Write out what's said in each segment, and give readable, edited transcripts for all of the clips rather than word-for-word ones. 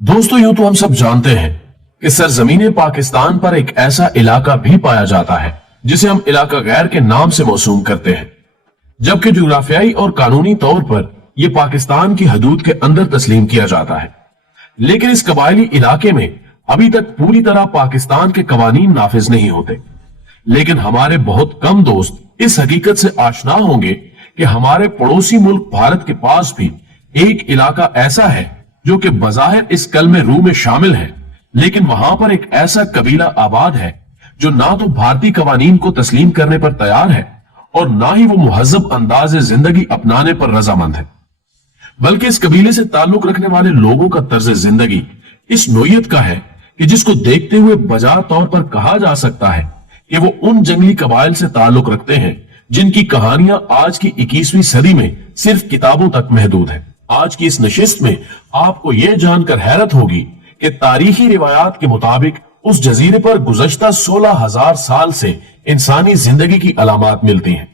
दोस्तों, यूं तो हम सब जानते हैं कि सरजमीन पाकिस्तान पर एक ऐसा इलाका भी पाया जाता है जिसे हम इलाका गैर के नाम से मौसूम करते हैं, जबकि जुग्राफियाई और कानूनी तौर पर यह पाकिस्तान की हदूद के अंदर तस्लीम किया जाता है। लेकिन इस कबायली इलाके में अभी तक पूरी तरह पाकिस्तान के कवानीन नाफिज नहीं होते। लेकिन हमारे बहुत कम दोस्त इस हकीकत से आशना होंगे कि हमारे पड़ोसी मुल्क भारत के पास भी एक इलाका ऐसा है जो कि बज़ाहिर इस कलमे रू में शामिल है, लेकिन वहां पर एक ऐसा कबीला आबाद है जो ना तो भारतीय कवानीन को तस्लीम करने पर तैयार है और ना ही वो मुहज्जब अंदाज जिंदगी अपनाने पर रजामंद है। बल्कि इस कबीले से ताल्लुक रखने वाले लोगों का तर्ज जिंदगी इस नोयत का है कि जिसको देखते हुए बजा तौर पर कहा जा सकता है कि वो उन जंगली कबाइल से ताल्लुक रखते हैं जिनकी कहानियां आज की 21वीं सदी में सिर्फ किताबों तक महदूद है। आज की इस नशिस्त में आपको यह जानकर हैरत होगी कि तारीखी रिवायात के मुताबिक उस जजीरे पर गुज़श्ता 16,000 साल से इंसानी जिंदगी की अलामात मिलती हैं।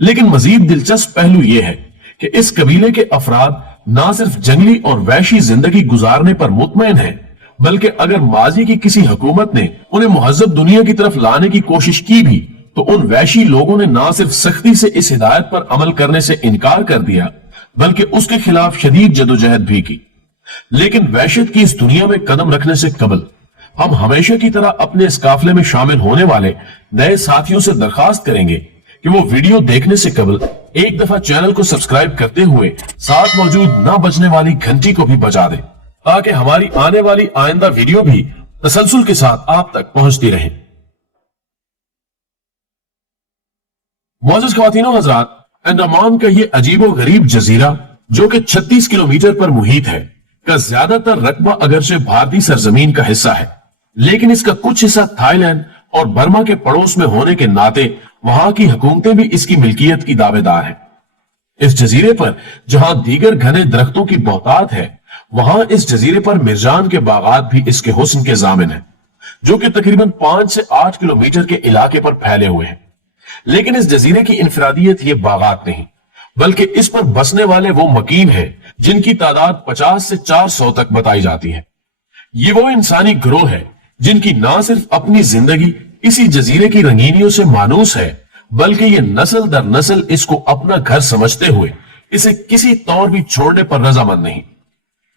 लेकिन मजीद दिलचस्प पहलू यह है कि इस कबीले के अफराद ना सिर्फ जंगली और वैशी जिंदगी गुजारने पर मुतमईन है, बल्कि अगर माजी की किसी हुकूमत ने उन्हें मुहज्जब दुनिया की तरफ लाने की कोशिश की भी तो उन वैशी लोगों ने ना सिर्फ सख्ती से इस हिदायत पर अमल करने से इनकार कर दिया, बल्कि उसके खिलाफ शदीद जदोजहद भी की। लेकिन वहशत की इस दुनिया में कदम रखने से कबल हम हमेशा की तरह अपने इस काफिले में शामिल होने वाले नए साथियों से दरखास्त करेंगे कि वो वीडियो देखने से कबल एक दफा चैनल को सब्सक्राइब करते हुए साथ मौजूद ना बजने वाली घंटी को भी बजा दें, ताकि हमारी आने वाली आइंदा वीडियो भी तसलसल के साथ आप तक पहुंचती रहे। मोअज़्ज़िज़ ख़वातीनो हज़रात, अंडमान का ये अजीबो गरीब जजीरा जो कि 36 किलोमीटर पर मुहित है का ज्यादातर रकबा अगरचे भारतीय सरजमीन का हिस्सा है, लेकिन इसका कुछ हिस्सा थाईलैंड और बर्मा के पड़ोस में होने के नाते वहां की हुकूमतें भी इसकी मिल्कियत की दावेदार हैं। इस जजीरे पर जहां दीगर घने दरख्तों की बहुतात है, वहां इस जजीरे पर मिर्जान के बागात भी इसके हुस्न के जामिन है, जो कि तकरीबन 5 से 8 किलोमीटर के इलाके पर फैले हुए हैं। लेकिन इस जजीरे की इनफरादियत ये बागात नहीं, बल्कि इस पर बसने वाले वो मकीन हैं जिनकी तादाद 50 से 400 तक बताई जाती है। ये वो इंसानी गिरोह है जिनकी ना सिर्फ अपनी जिंदगी इसी जजीरे की रंगीनियों से मानूस है, बल्कि ये नस्ल दर नस्ल इसको अपना घर समझते हुए इसे किसी तौर भी छोड़ने पर रजामंद नहीं।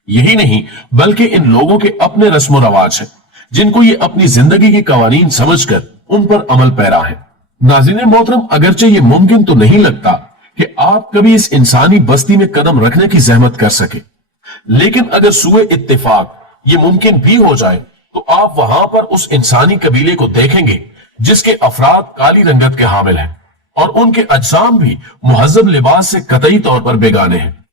यही नहीं, बल्कि इन लोगों के अपने रस्म रवाज हैं जिनको ये अपनी जिंदगी के कवानीन समझकर उन पर अमल पैरा है। नाज़रीन मोहतरम, अगरचे ये मुमकिन तो नहीं लगता कि आप कभी इस इंसानी बस्ती में कदम रखने की जहमत कर सके, लेकिन अगर सुए इत्तेफाक ये मुमकिन भी हो जाए तो आप वहां पर उस इंसानी कबीले को देखेंगे जिसके अफराद काली रंगत के हामिल हैं और उनके अजसाम भी मुहज्जब लिबास से कतई तौर पर बेगाने हैं।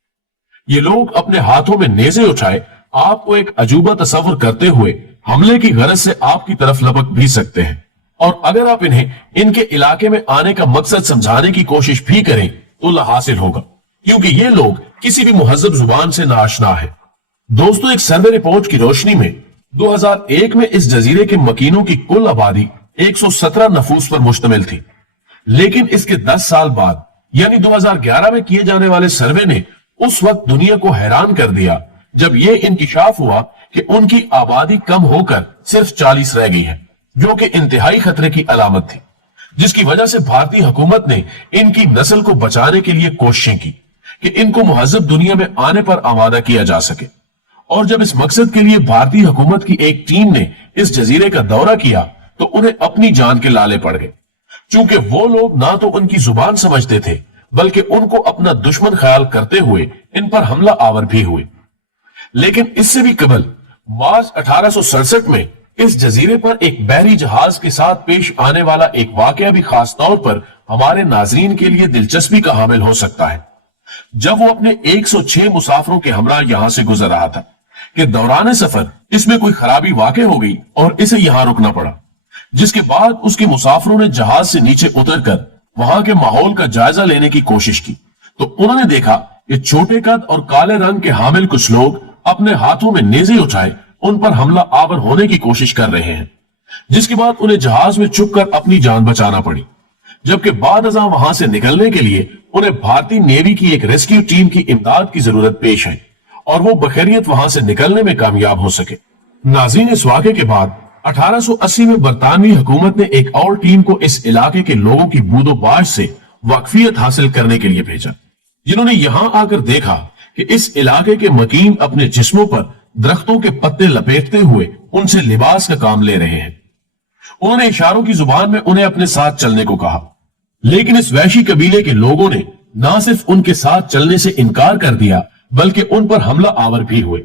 ये लोग अपने हाथों में नेज़े उठाए आपको एक अजूबा तस्वर करते हुए हमले की गरज से आपकी तरफ लपक भी सकते हैं, और अगर आप इन्हें इनके इलाके में आने का मकसद समझाने की कोशिश भी करें तो लाहासिल होगा, क्योंकि ये लोग किसी भी मुहज्जब जुबान से नाआशना है। दोस्तों, एक सर्वे रिपोर्ट की रोशनी में 2001 में इस जजीरे के मकीनों की कुल आबादी 117 नफूस पर मुश्तमिल थी, लेकिन इसके 10 साल बाद यानी 2011 में किए जाने वाले सर्वे ने उस वक्त दुनिया को हैरान कर दिया जब यह इंकिशाफ हुआ कि उनकी आबादी कम होकर सिर्फ 40 रह गई है, जो कि इंतहाई खतरे की अलामत थी, जिसकी वजह से भारतीय हुकूमत ने इनकी नस्ल को बचाने के लिए कोशिशें की कि इनको मुहज्जब दुनिया में आने पर आमादा किया जा सके। और जब इस मकसद के लिए भारतीय हुकूमत की एक टीम ने इस जजीरे का दौरा किया तो उन्हें अपनी जान के लाले पड़ गए, क्योंकि वो लोग ना तो उनकी जुबान समझते थे, बल्कि उनको अपना दुश्मन ख्याल करते हुए इन पर हमला आवर भी हुए। लेकिन इससे भी कबल मार्च 1867 में इस जजीरे पर एक बहरी जहाज के साथ पेश आने वाला एक वाकया भी खास तौर पर हमारे नाजरीन के लिए दिलचस्पी का हामिल हो सकता है। जब वो अपने 106 मुसाफिरों के हमरा यहां से गुजर रहा था कि दौरान सफर इसमें कोई खराबी वाक़ हो गई और इसे यहां रुकना पड़ा, जिसके बाद उसके मुसाफिरों ने जहाज से नीचे उतरकर वहां के माहौल का जायजा लेने की कोशिश की तो उन्होंने देखा कि छोटे कद और काले रंग के हामिल कुछ लोग अपने हाथों में नेज़े उठाए उन पर हमला आवर होने की कोशिश कर रहे हैं, जिसके बाद उन्हें जहाज में छुपकर अपनी जान बचाना पड़ी। जबकि बाद अज़ां वहां से निकलने के लिए उन्हें भारतीय नेवी की एक रेस्क्यू टीम की इमदाद की जरूरत पेश है اور وہ بخیریت وہاں سے نکلنے میں کامیاب ہو سکے۔ ناظرین، اس واقعے کے بعد 1880 میں برطانوی حکومت نے ایک اور ٹیم کو اس علاقے کے لوگوں کی بود و باش سے واقفیت حاصل کرنے کے لیے بھیجا، جنہوں نے یہاں آ کر دیکھا کہ اس علاقے کے مکین اپنے جسموں پر درختوں کے پتے لپیٹتے ہوئے ان سے لباس کا کام لے رہے ہیں۔ انہوں نے اشاروں کی زبان میں انہیں اپنے ساتھ چلنے کو کہا، لیکن اس وحشی قبیلے کے لوگوں نے نہ صرف ان کے ساتھ چلنے سے انکار کر دیا بلکہ ان پر حملہ آور بھی ہوئے،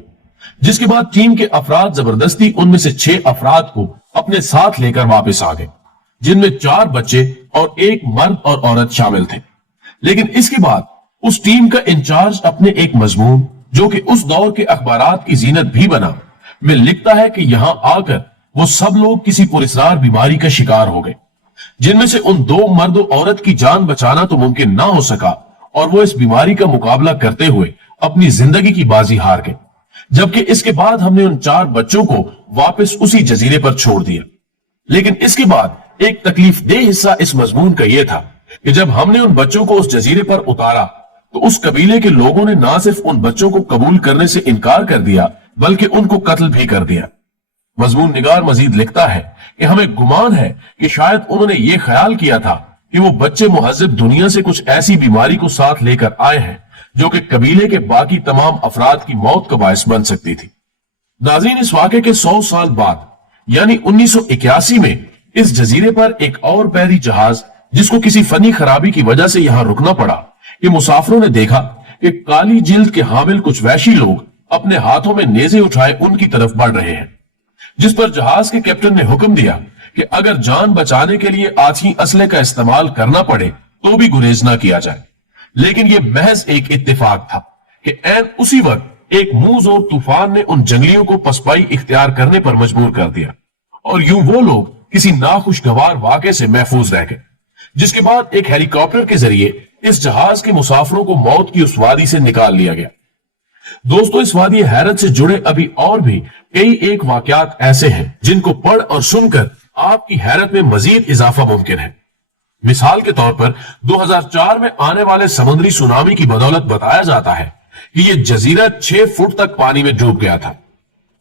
جس کے بعد ٹیم کے افراد زبردستی ان میں سے 6 افراد کو اپنے ساتھ لے کر واپس آ گئے، جن میں 4 بچے اور 1 مرد اور عورت شامل تھے۔ لیکن اس کے بعد اس ٹیم کا انچارج اپنے ایک مضمون، جو کہ اس دور کے اخبارات کی زینت بھی بنا، میں لکھتا ہے کہ یہاں آ کر وہ سب لوگ کسی پراسرار بیماری کا شکار ہو گئے، جن میں سے ان 2 مرد و عورت کی جان بچانا تو ممکن نہ ہو سکا، اور وہ اس بیماری کا مقابلہ کرتے ہوئے اپنی زندگی کی بازی ہار گئے، جبکہ اس کے بعد ہم نے ان 4 بچوں کو واپس اسی جزیرے پر چھوڑ دیا۔ لیکن اس کے بعد ایک تکلیف دہ حصہ اس مضمون کا یہ تھا کہ جب ہم نے ان بچوں کو اس جزیرے پر اتارا تو اس قبیلے کے لوگوں نے نہ صرف ان بچوں کو قبول کرنے سے انکار کر دیا بلکہ ان کو قتل بھی کر دیا۔ مضمون نگار مزید لکھتا ہے کہ ہمیں گمان ہے کہ شاید انہوں نے یہ خیال کیا تھا کہ وہ بچے مہذب دنیا سے کچھ ایسی بیماری کو ساتھ لے کر آئے ہیں جو کہ قبیلے کے باقی تمام افراد کی موت کا باعث بن سکتی تھی۔ ناظرین، اس واقعے کے 100 سال بعد یعنی 1981 میں اس جزیرے پر ایک اور بحری جہاز، جس کو کسی فنی خرابی کی وجہ سے یہاں رکنا پڑا، کہ مسافروں نے دیکھا کہ کالی جلد کے حامل کچھ وحشی لوگ اپنے ہاتھوں میں نیزے اٹھائے ان کی طرف بڑھ رہے ہیں، جس پر جہاز کے کیپٹن نے حکم دیا کہ اگر جان بچانے کے لیے آتھی اسلحے کا استعمال کرنا پڑے تو بھی گریز نہ کیا جائے۔ لیکن یہ محض ایک اتفاق تھا کہ عین اسی وقت ایک منہ زور طوفان نے ان جنگلیوں کو پسپائی اختیار کرنے پر مجبور کر دیا، اور یوں وہ لوگ کسی ناخوشگوار واقعے سے محفوظ رہ گئے، جس کے بعد ایک ہیلی کاپٹر کے ذریعے اس جہاز کے مسافروں کو موت کی اس وادی سے نکال لیا گیا۔ دوستو، اس وادی حیرت سے جڑے ابھی اور بھی کئی ایک واقعات ایسے ہیں جن کو پڑھ اور سن کر آپ کی حیرت میں مزید اضافہ ممکن ہے۔ مثال کے طور پر 2004 میں آنے والے سمندری سونامی کی بدولت بتایا جاتا ہے کہ یہ جزیرہ 6 فٹ تک پانی میں ڈوب گیا تھا،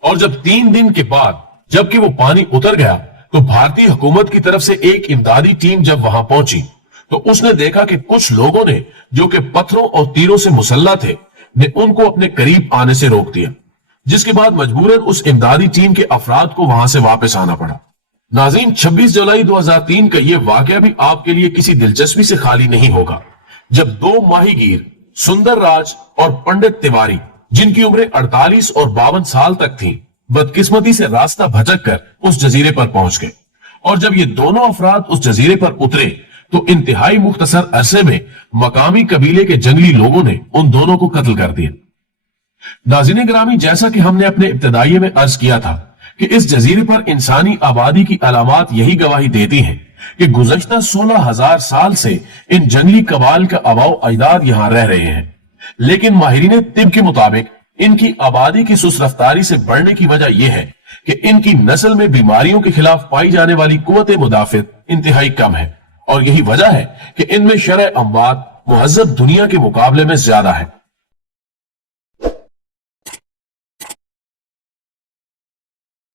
اور جب 3 دن کے بعد جبکہ وہ پانی اتر گیا تو بھارتی حکومت کی طرف سے ایک امدادی ٹیم جب وہاں پہنچی تو اس نے دیکھا کہ کچھ لوگوں نے جو کہ پتھروں اور تیروں سے مسلح تھے نے ان کو اپنے قریب آنے سے روک دیا، جس کے بعد مجبوراً اس امدادی ٹیم کے افراد کو وہاں سے واپس آنا پڑا۔ ناظرین، 26 جولائی 2003 کا یہ واقعہ بھی آپ کے لیے کسی دلچسپی سے خالی نہیں ہوگا، جب 2 ماہی گیر سندر راج اور پنڈت تیواری، جن کی عمریں 48 اور 52 سال تک تھیں، بدقسمتی سے راستہ بھٹک کر اس جزیرے پر پہنچ گئے، اور جب یہ دونوں افراد اس جزیرے پر اترے تو انتہائی مختصر عرصے میں مقامی قبیلے کے جنگلی لوگوں نے ان دونوں کو قتل کر دیا۔ ناظرین گرامی، جیسا کہ ہم نے اپنے ابتدائیے میں عرض کیا تھا کہ اس جزیرے پر انسانی آبادی کی علامات یہی گواہی دیتی ہیں کہ گزشتہ 16,000 سال سے ان جنگلی قبائل کا آباؤ اجداد یہاں رہ رہے ہیں، لیکن ماہرین طب کے مطابق ان کی آبادی کی سست رفتاری سے بڑھنے کی وجہ یہ ہے کہ ان کی نسل میں بیماریوں کے خلاف پائی جانے والی قوت مدافعت انتہائی کم ہے، اور یہی وجہ ہے کہ ان میں شرح اموات مہذب دنیا کے مقابلے میں زیادہ ہے۔